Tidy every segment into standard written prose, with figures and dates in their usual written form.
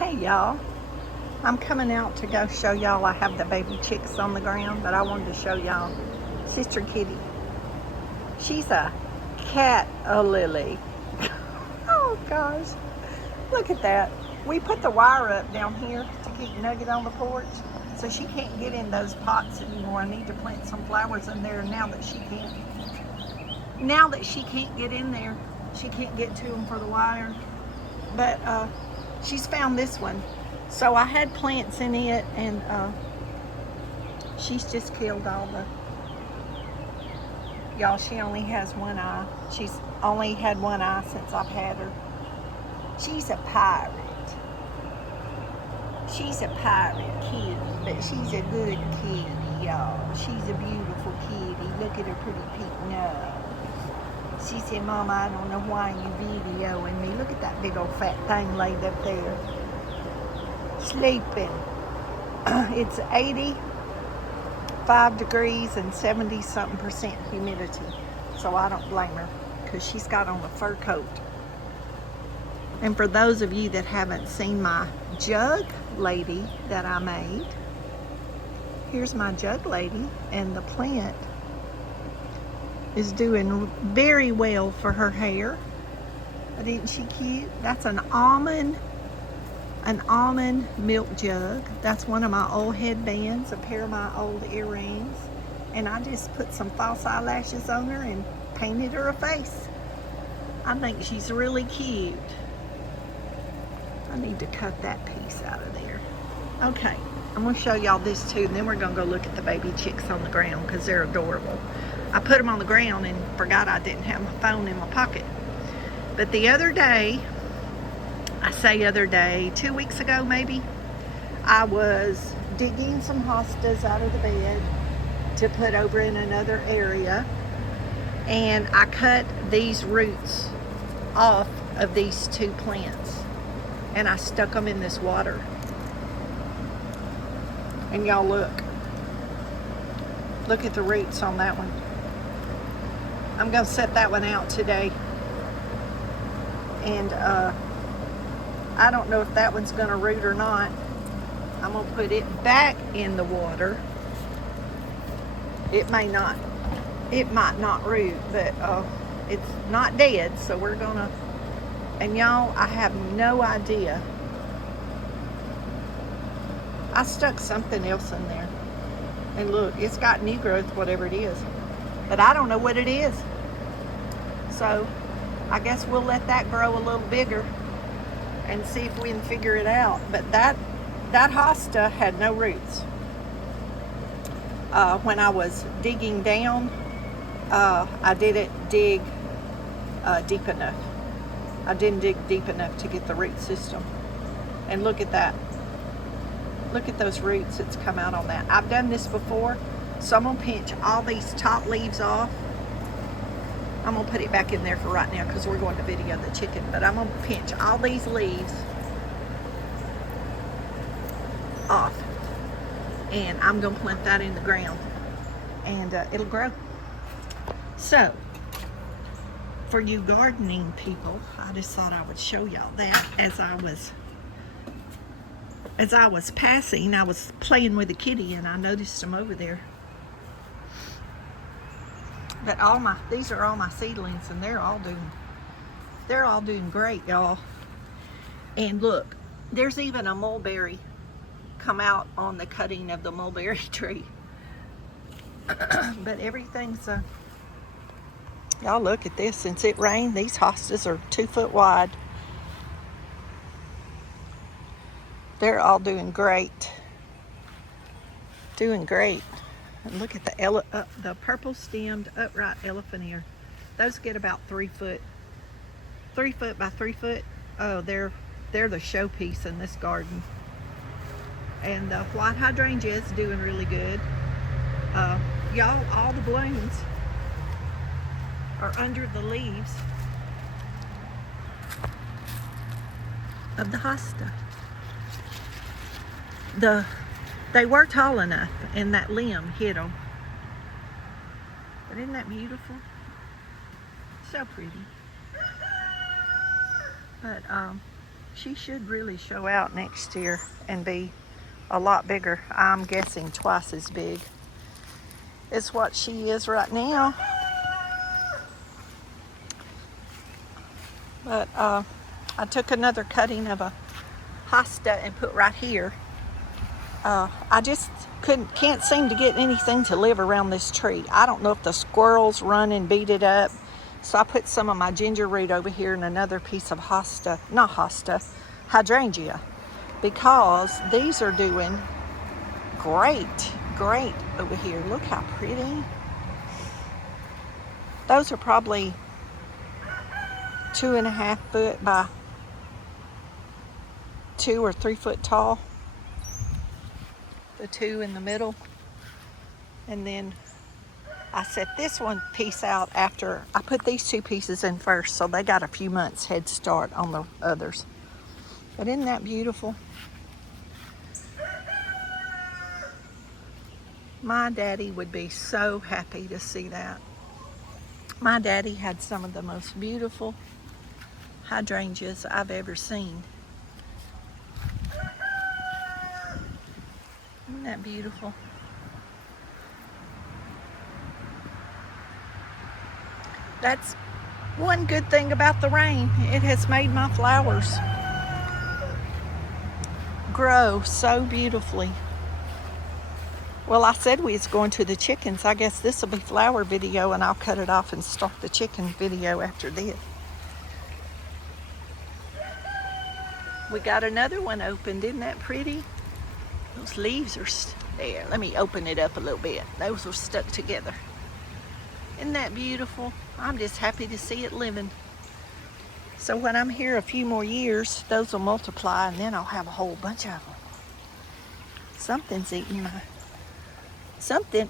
Hey y'all, I'm coming out to go show y'all. I have the baby chicks on the ground, but I wanted to show y'all Sister Kitty. She's a cat, a lily. Oh gosh, look at that. We put the wire up down here to keep Nugget on the porch, so she can't get in those pots anymore. I need to plant some flowers in there now that she can't. Now that she can't get in there, she can't get to them for the wire. But she's found this one. So I had plants in it, and she's just killed all the, y'all, she only has one eye. She's only had one eye since I've had her. She's a pirate. She's a pirate kitty, but she's a good kitty, y'all. She's a beautiful kitty. Look at her pretty pink nose. She said, Mama, I don't know why you're videoing me. Look at that big old fat thing laid up there. Sleeping. It's 85 degrees and 70-something% humidity. So I don't blame her because she's got on a fur coat. And for those of you that haven't seen my jug lady that I made, here's my jug lady, and the plant is doing very well for her hair. But isn't she cute? That's an almond milk jug. That's one of my old headbands, a pair of my old earrings, and I just put some false eyelashes on her and painted her a face. I think she's really cute. I need to cut that piece out of there. Okay, I'm gonna show y'all this too, and then we're gonna go look at the baby chicks on the ground because they're adorable. I put them on the ground and forgot I didn't have my phone in my pocket. But the other day, I say other day, 2 weeks ago maybe, I was digging some hostas out of the bed to put over in another area, and I cut these roots off of these two plants and I stuck them in this water. And y'all look at the roots on that one. I'm gonna set that one out today, and I don't know if that one's gonna root or not. I'm gonna put it back in the water. It might not root, but it's not dead, so we're gonna, and y'all, I have no idea. I stuck something else in there, and look, it's got new growth, whatever it is, but I don't know what it is. So I guess we'll let that grow a little bigger and see if we can figure it out. But that hosta had no roots. When I was digging down, I didn't dig deep enough. I didn't dig deep enough to get the root system. And look at that. Look at those roots that's come out on that. I've done this before, so I'm gonna pinch all these top leaves off. I'm gonna put it back in there for right now because we're going to video the chicken, but I'm gonna pinch all these leaves off, and I'm gonna plant that in the ground, and it'll grow. So for you gardening people, I just thought I would show y'all that. As I was passing, I was playing with a kitty and I noticed them over there. But these are all my seedlings, and they're all doing great, y'all. And look, there's even a mulberry come out on the cutting of the mulberry tree. But everything's y'all look at this. Since it rained, these hostas are 2 foot wide. They're all doing great. Doing great. And look at the purple stemmed upright elephant ear. Those get about 3 foot. 3 foot by 3 foot. Oh, they're the showpiece in this garden. And the white hydrangea is doing really good. Y'all, all the blooms are under the leaves of the hosta. They were tall enough, and that limb hit them. But isn't that beautiful? So pretty. But She should really show out next year and be a lot bigger. I'm guessing twice as big as what she is right now. But I took another cutting of a hosta and put right here. I just can't seem to get anything to live around this tree. I don't know if the squirrels run and beat it up. So I put some of my ginger root over here and another piece of hydrangea, because these are doing great over here. Look how pretty. Those are probably 2.5 foot by 2 or 3 foot tall. The two in the middle. And then I set this one piece out after I put these two pieces in first, so they got a few months head start on the others. But isn't that beautiful? My daddy would be so happy to see that. My daddy had some of the most beautiful hydrangeas I've ever seen. Isn't that beautiful? That's one good thing about the rain. It has made my flowers grow so beautifully. Well, I said we was going to the chickens. I guess this will be flower video, and I'll cut it off and start the chicken video after this. We got another one opened. Isn't that pretty? Those leaves are there. Let me open it up a little bit. Those are stuck together. Isn't that beautiful? I'm just happy to see it living. So when I'm here a few more years, those will multiply, and then I'll have a whole bunch of them. Something's eating my...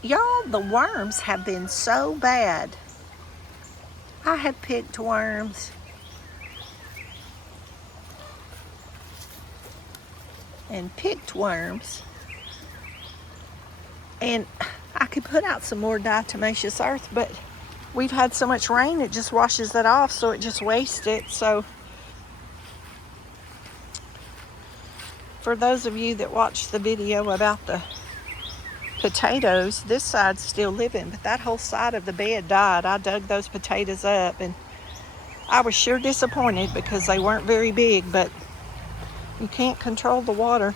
Y'all, the worms have been so bad. I have picked worms. And picked worms. And I could put out some more diatomaceous earth, but we've had so much rain it just washes that off, so it just wastes it. So for those of you that watched the video about the potatoes, this side's still living, but that whole side of the bed died. I dug those potatoes up, and I was sure disappointed because they weren't very big, but you can't control the water.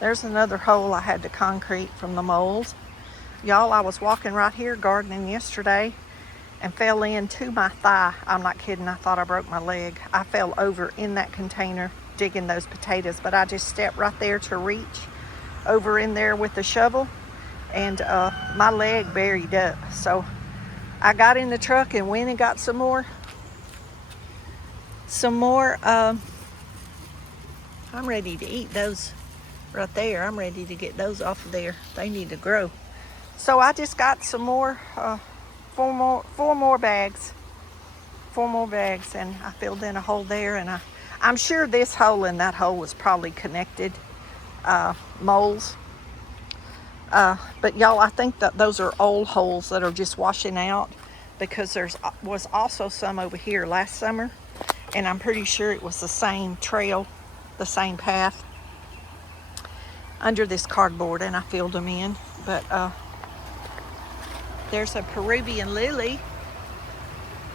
There's another hole I had to concrete from the moles. Y'all, I was walking right here gardening yesterday and fell into my thigh. I'm not kidding. I thought I broke my leg. I fell over in that container digging those potatoes, but I just stepped right there to reach over in there with the shovel, and my leg buried up. So I got in the truck and went and got some more I'm ready to eat those right there. I'm ready to get those off of there. They need to grow. So I just got some more, four more bags, and I filled in a hole there, and I'm sure this hole and that hole was probably connected moles. But y'all, I think that those are old holes that are just washing out, because was also some over here last summer, and I'm pretty sure it was the same trail, the same path under this cardboard, and I filled them in. But there's a Peruvian lily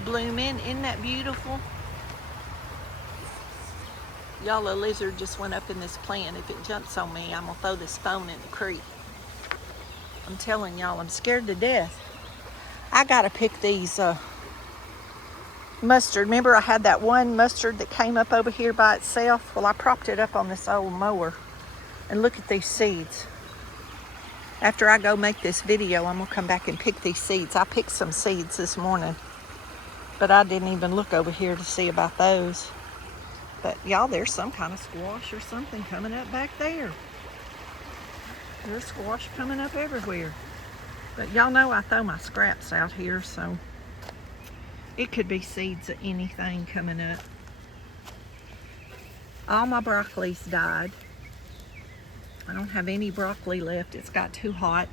blooming. Isn't that beautiful? Y'all, a lizard just went up in this plant. If it jumps on me, I'm gonna throw this phone in the creek. I'm telling y'all, I'm scared to death. I gotta pick these mustard. Remember I had that one mustard that came up over here by itself? Well, I propped it up on this old mower, and look at these seeds. After I go make this video, I'm gonna come back and pick these seeds. I picked some seeds this morning, but I didn't even look over here to see about those. But y'all, there's some kind of squash or something coming up back there. There's squash coming up everywhere. But y'all know I throw my scraps out here, so it could be seeds of anything coming up. All my broccoli's died. I don't have any broccoli left. It's got too hot.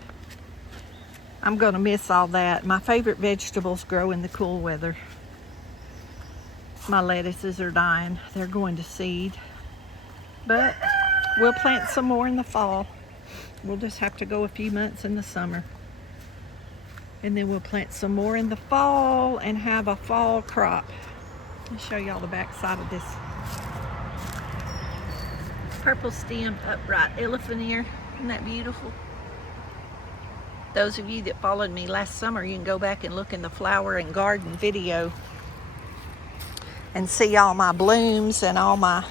I'm gonna miss all that. My favorite vegetables grow in the cool weather. My lettuces are dying. They're going to seed. But we'll plant some more in the fall. We'll just have to go a few months in the summer. And then we'll plant some more in the fall and have a fall crop. I'll show y'all the back side of this purple stemmed upright elephant ear. Isn't that beautiful? Those of you that followed me last summer, you can go back and look in the flower and garden video and see all my blooms and all my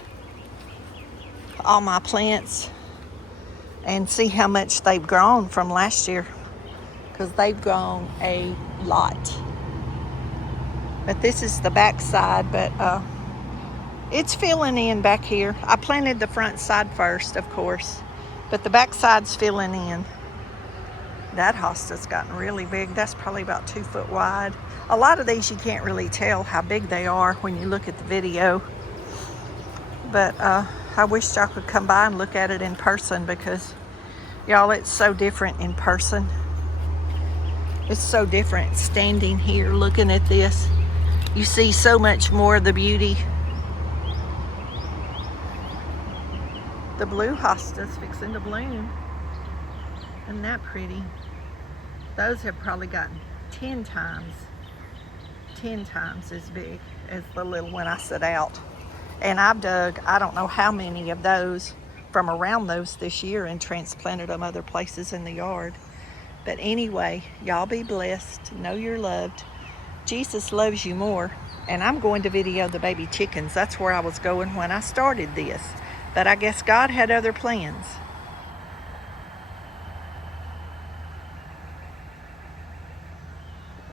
plants and see how much they've grown from last year, because they've grown a lot. But this is the back side, but it's filling in back here. I planted the front side first, of course, but the back side's filling in. That hosta's gotten really big. That's probably about 2 foot wide. A lot of these you can't really tell how big they are when you look at the video. But I wish y'all could come by and look at it in person, because y'all, it's so different in person. It's so different standing here looking at this. You see so much more of the beauty. The blue hosta's fixing to bloom. Isn't that pretty? Those have probably gotten 10 times as big as the little one I set out. And I've dug, I don't know how many of those from around those this year and transplanted them other places in the yard. But anyway, y'all be blessed. Know you're loved. Jesus loves you more. And I'm going to video the baby chickens. That's where I was going when I started this. But I guess God had other plans.